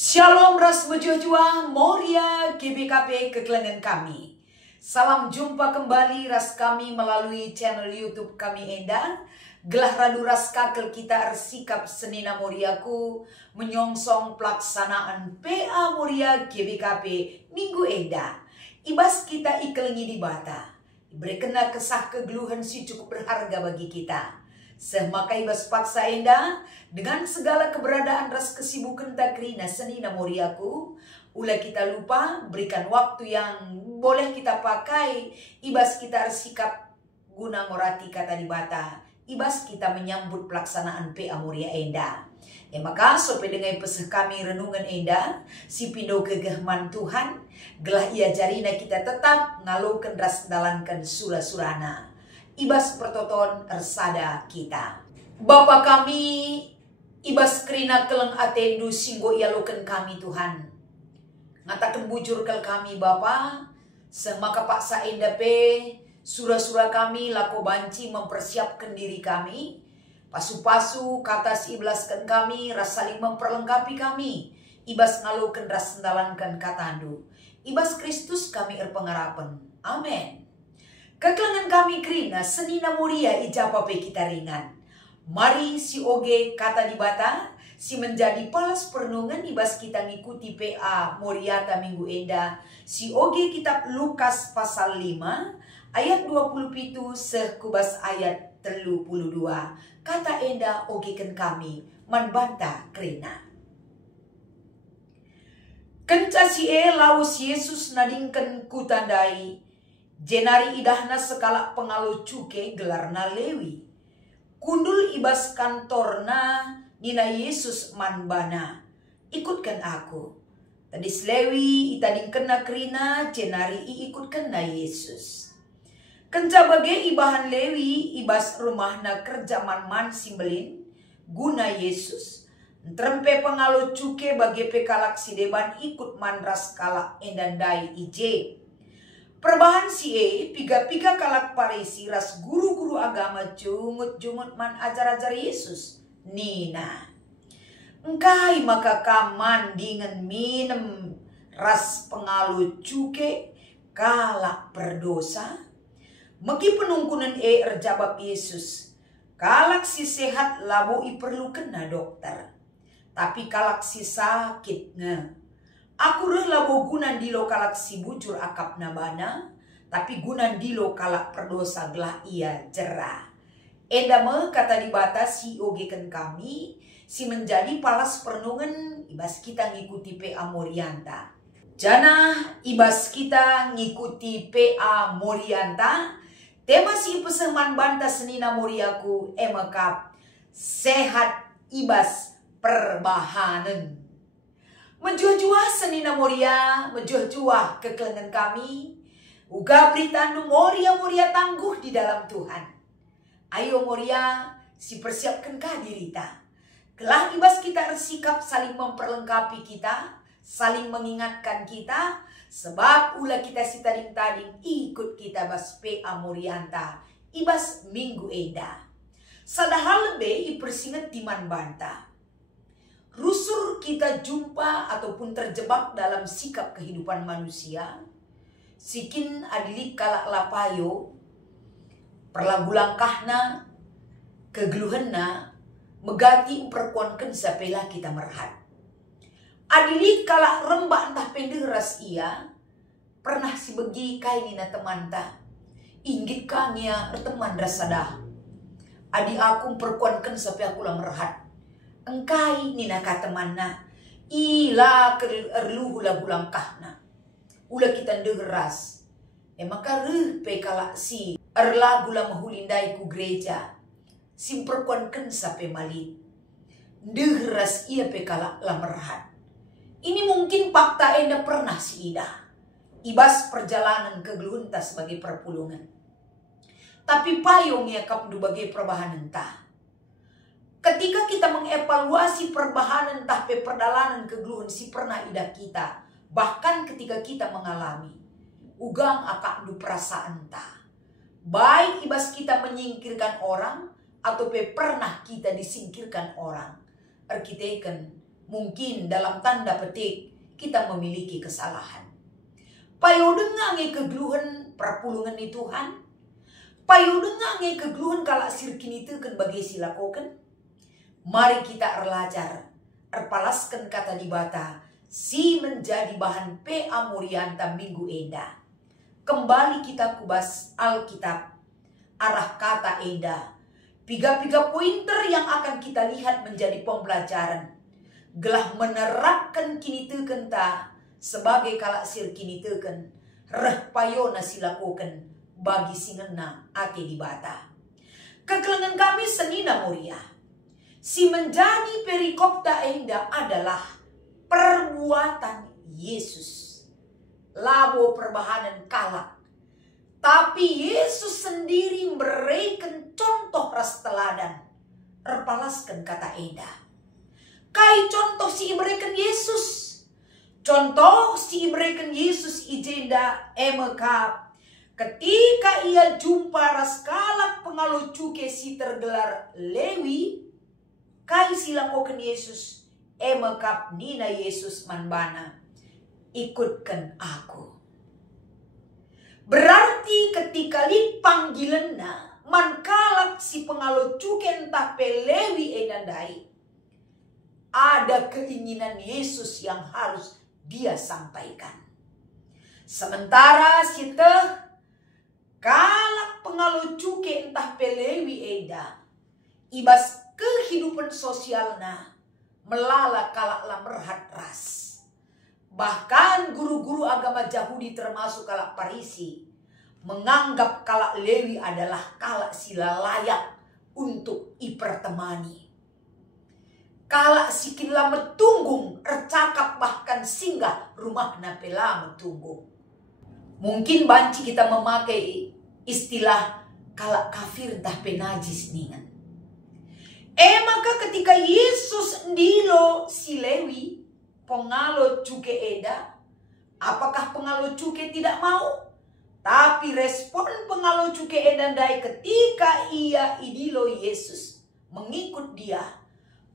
Shalom ras bejua Moria GBKP kekelengan kami. Salam jumpa kembali ras kami melalui channel YouTube kami Enda. Gelah radu ras kakel kita ersikap senina Moriaku menyongsong pelaksanaan PA Moria GBKP Minggu Enda. Ibas kita ikelengi di bata. Berkena kesah kegeluhan si cukup berharga bagi kita. Semaka ibas paksa Enda dengan segala keberadaan ras kesibukan takrina senina Moriaku, ulah kita lupa berikan waktu yang boleh kita pakai ibas kita sikap guna ngorati kata di bata, ibas kita menyambut pelaksanaan PA Moria Enda. Maka sope dengan peseh kami renungan Enda si pindo kegehman Tuhan gelah ia jarina kita tetap ngaloken ras dalankan sura-surana ibas pertoton ersada kita. Bapa kami, ibas kerina keleng atendu singgo ialoken kami Tuhan. Ngatakan bujur kel kami Bapa, semaka paksa Enda pe, sura-sura kami lako banci mempersiapkan diri kami. Pasu-pasu kata si iblaskan kami, rasaling memperlengkapi kami. Ibas ngaloken ras sendalankan katandu. Ibas Kristus kami erpengarapan. Amin. Kekelengan kami kerina senina Moria ijapa pe kita ringan. Mari si oge kata di bata, si menjadi palas perenungan ibas kita ngikuti PA Moriata Minggu Enda. Si oge kitab Lukas pasal 5 ayat 27 sekubas ayat 32. Kata Enda ogeken kami manbanta kerina. Kenca si laus Yesus nadingken kutandai. Jenari idahna sekala pengalu cuke gelarna Lewi. Kundul ibas kantorna nina Yesus manbana. Ikutkan aku. Tadis Lewi itading kena kerina jenari ikutkan na Yesus. Kenca bage ibahan Lewi ibas rumahna kerja man simbelin guna Yesus. Trempe pengalu cuke bage pekalak si deban ikut manras kalak endandai ije. Perbahan si piga-piga kalak parisi ras guru-guru agama jungut-jungut man ajar-ajar Yesus. Nina. Engkai maka kaman dengan minum ras pengalu cuke kalak berdosa. Megi penungkunan erjabab Yesus. Kalak si sehat labo perlu kena dokter. Tapi kalak si sakit nge. Aku labo gunan dilo kalak si bujur akap nabana, tapi gunan dilo kalak perdosa gelah ia jerah. Enda me kata di bata si ogeken kami, si menjadi palas perenungan ibas kita ngikuti PA Morianta. Jana ibas kita ngikuti PA Morianta, tema si peseman banta senina Moriaku emakap sehat ibas perbahanan. Menjuah-juah senina Moria, menjuah-juah kekelengan kami. Uga beritandu Moria tangguh di dalam Tuhan. Ayo Moria, si persiapkan kadirita. Kelah ibas kita bersikap saling memperlengkapi kita, saling mengingatkan kita. Sebab ulah kita si tading-tading ikut kita bas PA Morianta. Ibas Minggu Enda. Sadahal lebih ipersinget timan banta. Rusur kita jumpa ataupun terjebak dalam sikap kehidupan manusia. Sikin adilik kalak lapayo. Perlagu langkahna, kegeluhanna, megati perkuankan sapela kita merhat. Adilik kalak rembak entah penderas ia. Pernah si begi kainina temanta. Inggit kanya teman rasadah. Adi aku perkuankan sampai aku lah merhat. Engkai nina kata mana ila kerluhu lagu langkahna ula kita ndegeras maka pe kalak si erlagu la mahulindai ku gereja simperkuankan sape malit ndegeras ia pe kalak la merhat. Ini mungkin fakta Enda pernah si ida ibas perjalanan ke gelunta sebagai perpulungan, tapi payung ya kapdu bagai perbahanan entah. Ketika kita mengevaluasi perbahanan entah pe perdalanan kegeluhan si pernah idah kita. Bahkan ketika kita mengalami. Ugang akak du perasaan entah. Baik ibas kita menyingkirkan orang. Atau pe pernah kita disingkirkan orang. Erkiteken mungkin dalam tanda petik kita memiliki kesalahan. Payo dengange kegeluhan perpulungan ni Tuhan. Payo dengange kegeluhan kalak sirkin itu kan bagi silakokan. Mari kita erlajar, erpalaskan kata dibata, si menjadi bahan PA Murianta minggu enda. Kembali kita kubas Alkitab, arah kata enda. Piga-piga pointer yang akan kita lihat menjadi pembelajaran. Gelah menerapkan kini teken ta sebagai kalak sir kini teken. Reh payona silakokan bagi singena ake dibata. Kekelengan kami senina muria. Si menjadi perikopta enda adalah perbuatan Yesus. Labo perbahanan kalak. Tapi Yesus sendiri memberikan contoh ras teladan. Erpalaskan kata enda. Kai contoh si iberikan Yesus. Contoh si iberikan Yesus ijenda emekap. Ketika ia jumpa ras kalak pengalucuke si tergelar Lewi. Kai silakokan Yesus. Emekap nina Yesus manbana. Ikutkan aku. Berarti ketika li panggilenna mankalak si pengalucuke entah pelewi edandai. Ada keinginan Yesus yang harus dia sampaikan. Sementara si teh kalak pengalucuke entah pelewi eda. Ibas kehidupan sosialna melala kalak lamerhat ras. Bahkan guru-guru agama Yahudi termasuk kalak Parisi menganggap kalak Lewi adalah kalak sila layak untuk ipertemani. Kalak sikinlah metunggung ercakap bahkan singgah rumah napela metunggung. Mungkin banci kita memakai istilah kalak kafir dah penajis ningan. Maka ketika Yesus ndilo si Lewi pengalo cuke eda, apakah pengalo cuke tidak mau? Tapi respon pengalo cuke eda dai ketika ia idilo Yesus mengikut dia,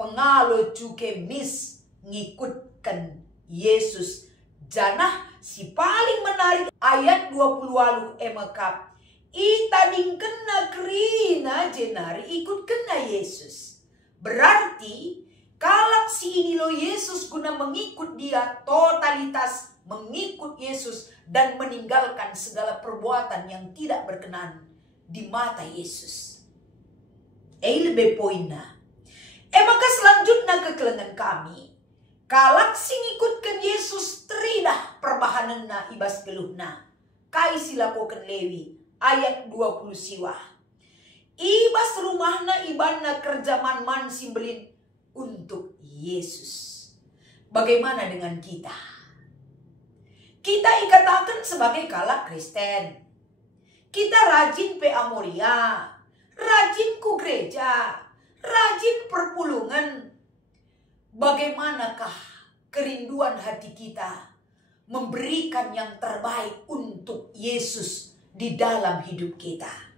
pengalo cuke mis ngikutkan Yesus. Janah si paling menarik ayat 20 emekap. Ita dingkena kerina jenari ikut kena Yesus. Berarti kalak si ini lo Yesus guna mengikut dia totalitas mengikut Yesus dan meninggalkan segala perbuatan yang tidak berkenan di mata Yesus. Lebih poinnya. Maka selanjutnya kekelengan kami. Kalak si ngikutkan Yesus teridah perbahananna ibas geluhna. Kai silakokan Lewi ayat 20 siwah. Ibas rumahna ibana kerja man simbelin untuk Yesus. Bagaimana dengan kita? Kita ikatakan sebagai kalak Kristen. Kita rajin PA Moria, rajin ku gereja, rajin perpulungan. Bagaimanakah kerinduan hati kita memberikan yang terbaik untuk Yesus di dalam hidup kita?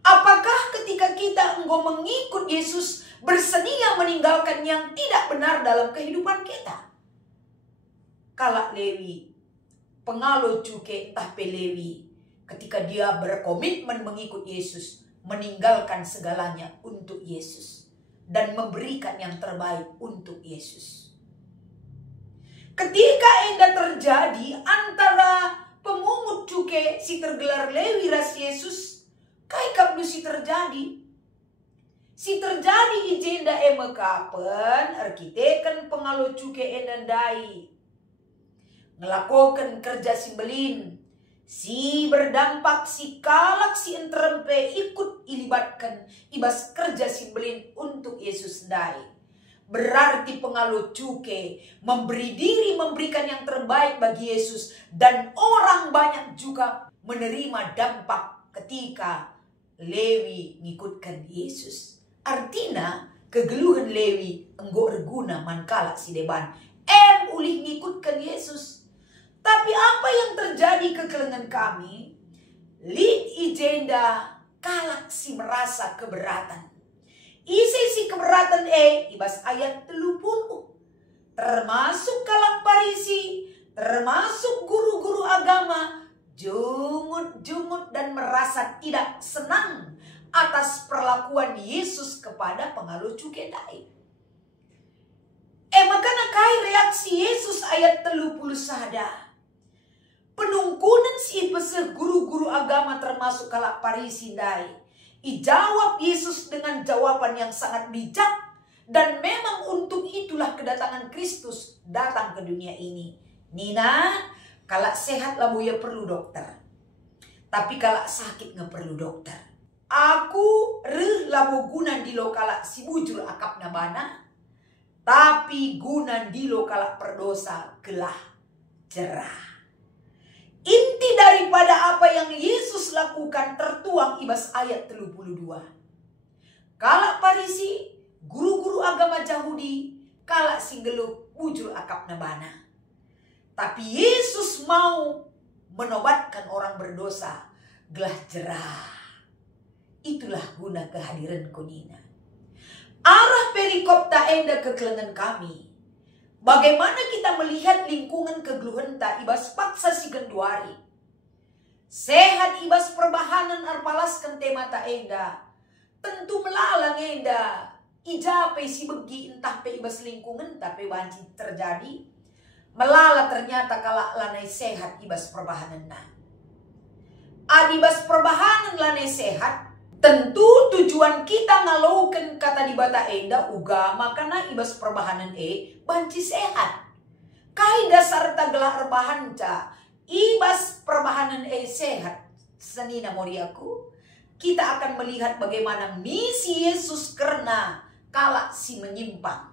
Apakah ketika kita engkau mengikut Yesus bersedia meninggalkan yang tidak benar dalam kehidupan kita? Kalak Lewi, pengalo cuke entah pelewi, ketika dia berkomitmen mengikut Yesus, meninggalkan segalanya untuk Yesus dan memberikan yang terbaik untuk Yesus. Ketika enda terjadi antara pemungut cuke si tergelar Lewi ras Yesus, kai kabdu si terjadi. Si terjadi ijenda emekapen arkiteken pengalo cuke endandai. Ngelakokan kerja si belin. Si berdampak si kalak si entrempe ikut ilibatkan ibas kerja si belin untuk Yesus dai. Berarti pengalo cuke memberi diri memberikan yang terbaik bagi Yesus. Dan orang banyak juga menerima dampak ketika Lewi ngikutkan Yesus. Artinya kegeluhan Lewi enggo erguna mankala si deban ulih ngikutkan Yesus. Tapi apa yang terjadi kekelengan kami? Lid ijenda kalak si merasa keberatan. Isi si keberatan ibas ayat 30. termasuk kalak Parisi, termasuk guru-guru agama, jungut-jungut dan merasa tidak senang atas perlakuan Yesus kepada pengalu cukai dai. Makana kai reaksi Yesus ayat 30 sada. Penungkunan si peseh guru-guru agama termasuk kalak Parisi dai. Ijawab Yesus dengan jawaban yang sangat bijak. Dan memang untuk itulah kedatangan Kristus datang ke dunia ini. Nina, kalak sehat lah ya perlu dokter. Tapi kalak sakit nggak perlu dokter. Aku labu guna di lo kalak si bujur akap nabana. Tapi guna di lo kalak perdosa gelah jerah. Inti daripada apa yang Yesus lakukan tertuang ibas ayat 32. Kalak Parisi, guru-guru agama Yahudi, kalak singgeluk bujur akap nabana. Tapi Yesus mau menobatkan orang berdosa gelah jerah. Itulah guna kehadiran konina. Arah perikop tak enda kekelengan kami. Bagaimana kita melihat lingkungan kegeluhan tak ibas paksa si genduari. Sehat ibas perbahanan arpalaskan tema tak enda. Tentu melalang enda. Ijape si begi entah pe ibas lingkungan tapi banci terjadi. Melala ternyata kalak lanai sehat ibas perbahanan na. Adibas perbahanan lanai sehat. Tentu tujuan kita ngalaukan kata di bata enda ugama karena ibas perbahanan banci sehat. Kai dasar gelar rebahan ca ibas perbahanan sehat. Senina moriaku, kita akan melihat bagaimana misi Yesus karena kalak si menyimpang.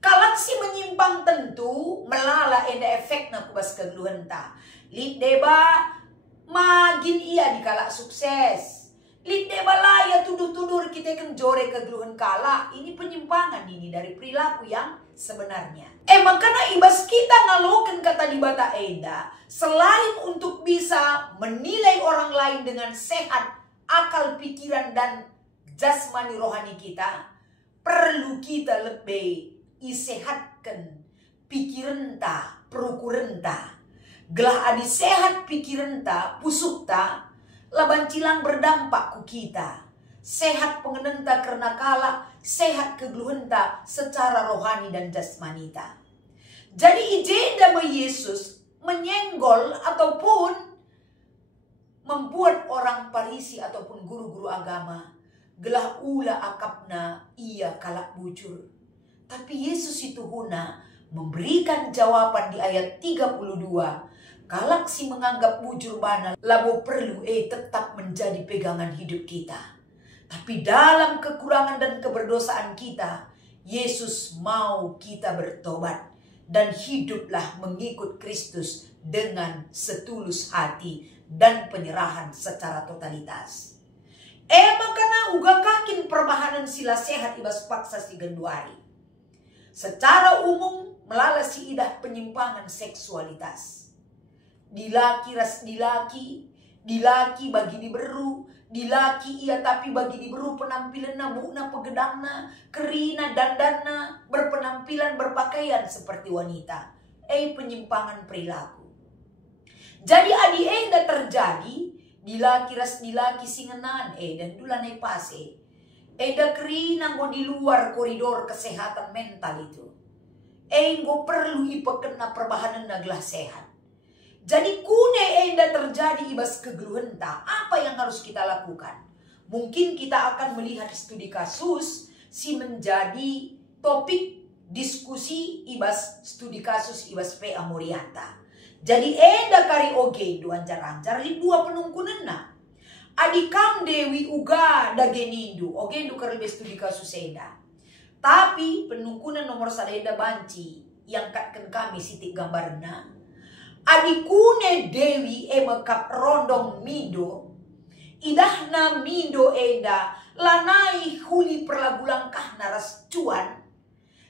Kalak si menyimpang tentu melala enda efekna kubas kegeluhan ta. Lid deba magin ia di kalak sukses. Lide balaya tudur-tudur kita kan jore kegeluhan kala. Ini penyimpangan ini dari perilaku yang sebenarnya. Makanya ibas kita ngalokan kata di bata enda. Selain untuk bisa menilai orang lain dengan sehat, akal, pikiran, dan jasmani rohani kita. Perlu kita lebih isehatkan pikiran ta, perukuran ta. Gelah adi sehat pikiran ta, pusuk ta. Laban cilang berdampak ku kita. Sehat pengenenta karena kala, sehat kegeluhenta secara rohani dan jasmanita. Jadi ijenda Yesus menyenggol ataupun membuat orang Parisi ataupun guru-guru agama gelah ula akapna ia kalak bujur. Tapi Yesus itu huna memberikan jawaban di ayat 32. Kalak si menganggap bujur bana labo perlu tetap menjadi pegangan hidup kita. Tapi dalam kekurangan dan keberdosaan kita, Yesus mau kita bertobat dan hiduplah mengikut Kristus dengan setulus hati dan penyerahan secara totalitas. Makana uga kakin perbahanan sila sehat ibas paksa si genduari. Secara umum melala si idah penyimpangan seksualitas. Dilaki ras dilaki bagi diberu, dilaki ia tapi bagi diberu penampilan na bukna pegedangna, kerina dandana, berpenampilan berpakaian seperti wanita. Penyimpangan perilaku. Jadi adi enda terjadi dilaki ras dilaki singenan dan dulanai pase. Eda kerina ngo di luar koridor kesehatan mental itu. Ngo perlu ipekena perbahanan naglah sehat. Jadi kune enda terjadi ibas kegeluhan ta. Apa yang harus kita lakukan? Mungkin kita akan melihat studi kasus si menjadi topik diskusi ibas studi kasus ibas PA Morianta. Jadi enda kari oge duan anjar li dua penungkunan na. Adikam Dewi uga dagenindu oge du kari studi kasus enda. Tapi penungkunan nomor sadeda banci yang katkan kami sitik gambarna. Adikune Dewi mekap rondong mindo. Idahna mindo enda lanai huli perlagu-langkah naras cuan.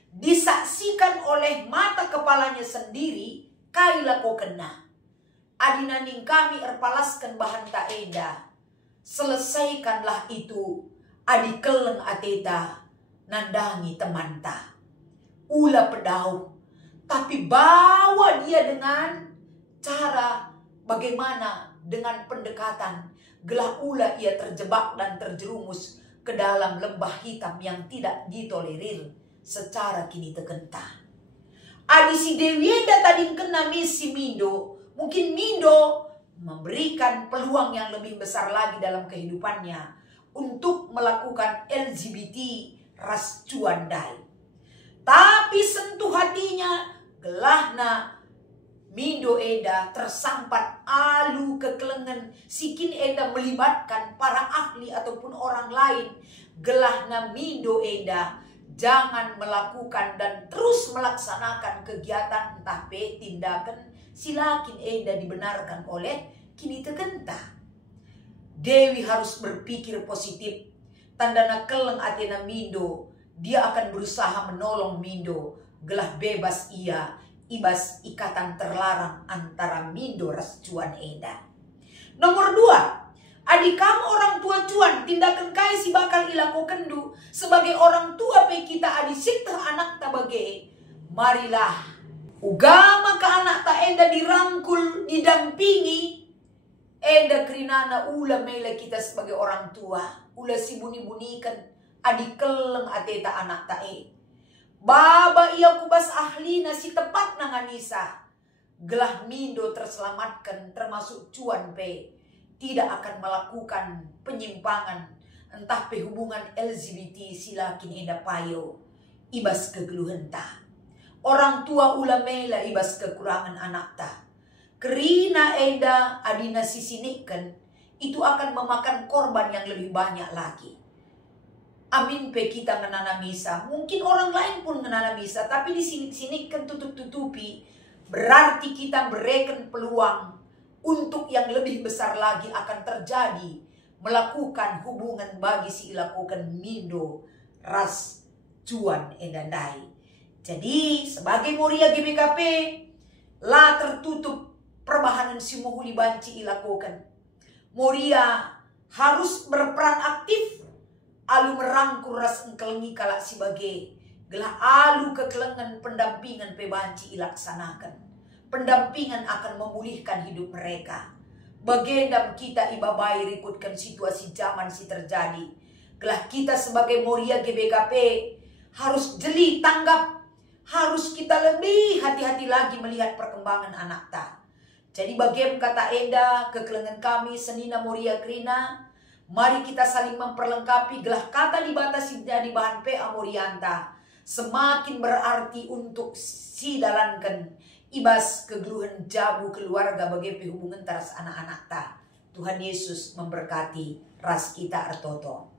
Disaksikan oleh mata kepalanya sendiri kaila ko kena. Adinaning kami erpalaskan bahan ta enda. Selesaikanlah itu adikeleng ateta nandangi temanta. ula pedau, tapi bawa dia dengan cara bagaimana, dengan pendekatan. Gelah ula ia terjebak dan terjerumus ke dalam lembah hitam yang tidak ditolerir secara kini tekenta. Adi si Dewi Enda tadi kena misi Mindo, mungkin Mindo memberikan peluang yang lebih besar lagi dalam kehidupannya untuk melakukan LGBT ras cuan dai. Tapi sentuh hatinya gelahna Mindo Enda tersampat alu kekelengan sikin Enda melibatkan para ahli ataupun orang lain. Gelahna Mindo Enda jangan melakukan dan terus melaksanakan kegiatan entah tindakan silakin Enda dibenarkan oleh kini tekenta. Dewi harus berpikir positif. Tandana keleng atena Mindo, dia akan berusaha menolong Mindo. Gelah bebas ia ibas ikatan terlarang antara Mindo ras cuan Enda. Nomor 2, adik kamu orang tua cuan tindakan kai si bakal ilakukan kendu sebagai orang tua pe kita adik sikta anak tabage. Marilah ugama ke anak ta Enda dirangkul, didampingi. Enda kerinana ula mele kita sebagai orang tua. Ula si buni-bunikan adik keleng ateta anak tae. Baba ia kubas ahli nasi tepat nanganisa. Gelah Mindo terselamatkan termasuk cuan pe. Tidak akan melakukan penyimpangan. Entah pe hubungan LGBT silakin Enda payo. Ibas kegeluhan ta. Orang tua ula mela ibas kekurangan anak ta. Kerina Enda adina sisinikan. Itu akan memakan korban yang lebih banyak lagi. Amin pe kita ngenana misa. Mungkin orang lain pun ngenana misa. Tapi di sini kan tutup-tutupi. Berarti kita berikan peluang. Untuk yang lebih besar lagi akan terjadi. Melakukan hubungan bagi si ilakukan Mindo ras cuan endandai. Jadi sebagai Moria GBKP. Lah tertutup perbahanan si muhuli banci ilakukan. Moria harus berperan aktif. Alu merangkul ras engkelengi kalak sebagai gelah alu kekelengan pendampingan pebanci ilaksanakan. Pendampingan akan memulihkan hidup mereka. Bagendam kita ibabai rikutkan situasi zaman si terjadi. Gelah kita sebagai Moria GBKP harus jeli tanggap. Harus kita lebih hati-hati lagi melihat perkembangan anak ta. Jadi bagaimana kata Enda kekelengan kami Senina Moria Krina. Mari kita saling memperlengkapi. Gelah kata dibatasi jadi bahan PA Morianta. Semakin berarti untuk si dalankan. Ibas kegeluhan jabu keluarga bagi hubungan teras anak-anak ta. Tuhan Yesus memberkati ras kita artoto.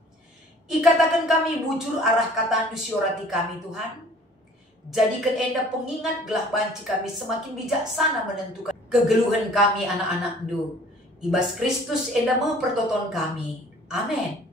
Ikatakan kami bujur arah kata nusiorati kami Tuhan. Jadikan Enda pengingat gelah banci kami semakin bijaksana menentukan kegeluhan kami anak-anak du. Ibas Kristus Enda mempertoton kami. Amin.